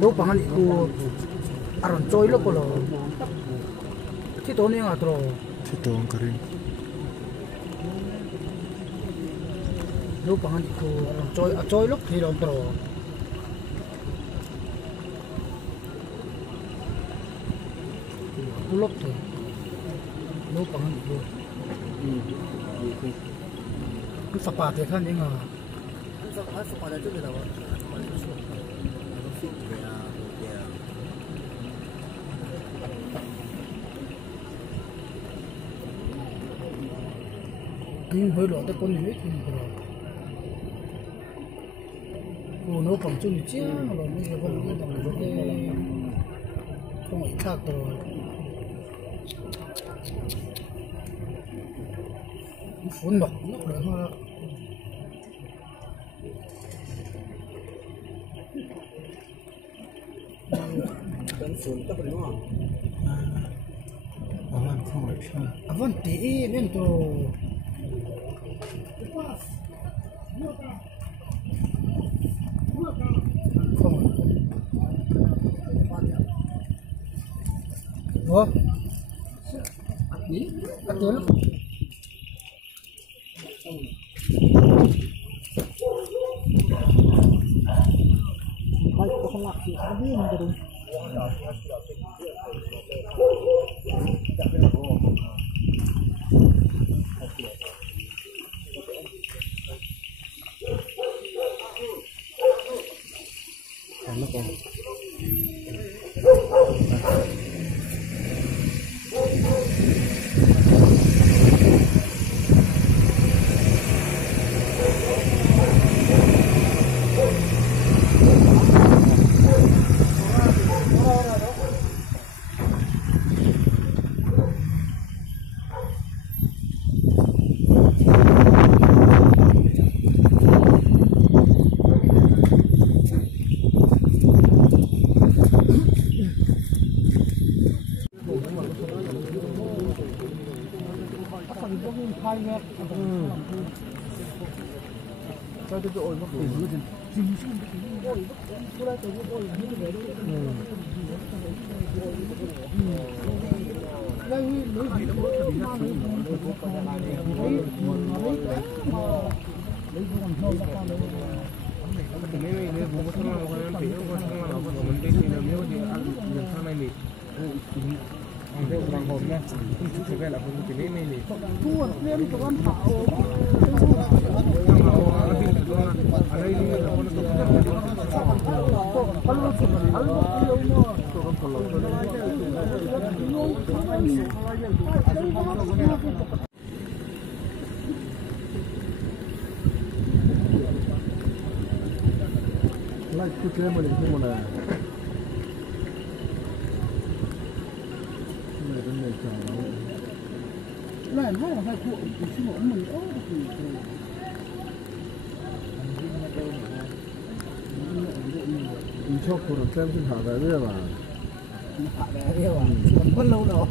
đâu bằng anh cô aron chơi lúc rồi thì tôi nên là rồi thì tôi không cần đâu bằng anh cô aron chơi lúc thì rồi lúc thì đâu bằng anh cô cái sập bạt thì khăn nhưng mà sập bạt là chỗ nào cái hơi lọ tới con nước thì rồi cô nấu bằng chung chứ rồi bây giờ con đi bằng cái không phải khác rồi phun độc nó rồi mà vẫn phun tất cả nó không phải sao vẫn tí nên tôi không ủa bắt tới lúc không làm gì sao biết mà được nó còn cho cái ổi nó để dưới thì ổi nó ra từ ổi như thế đấy đây nếu gì nó mất thì nó lấy con heo ra con đấy nếu bố không làm con ăn phí không làm con mình đi thì nếu thì ăn được sang này thì theo bằng hồn nha chúng sẽ về là con chỉ nên này thua thêm cho con thảo lại cứ chơi mà đừng chơi một này này nó là hai cụ thì xin lỗi mình ớt thì đi chọc của nó xem xin thả về đấy mà thả về đấy mà còn lâu đâu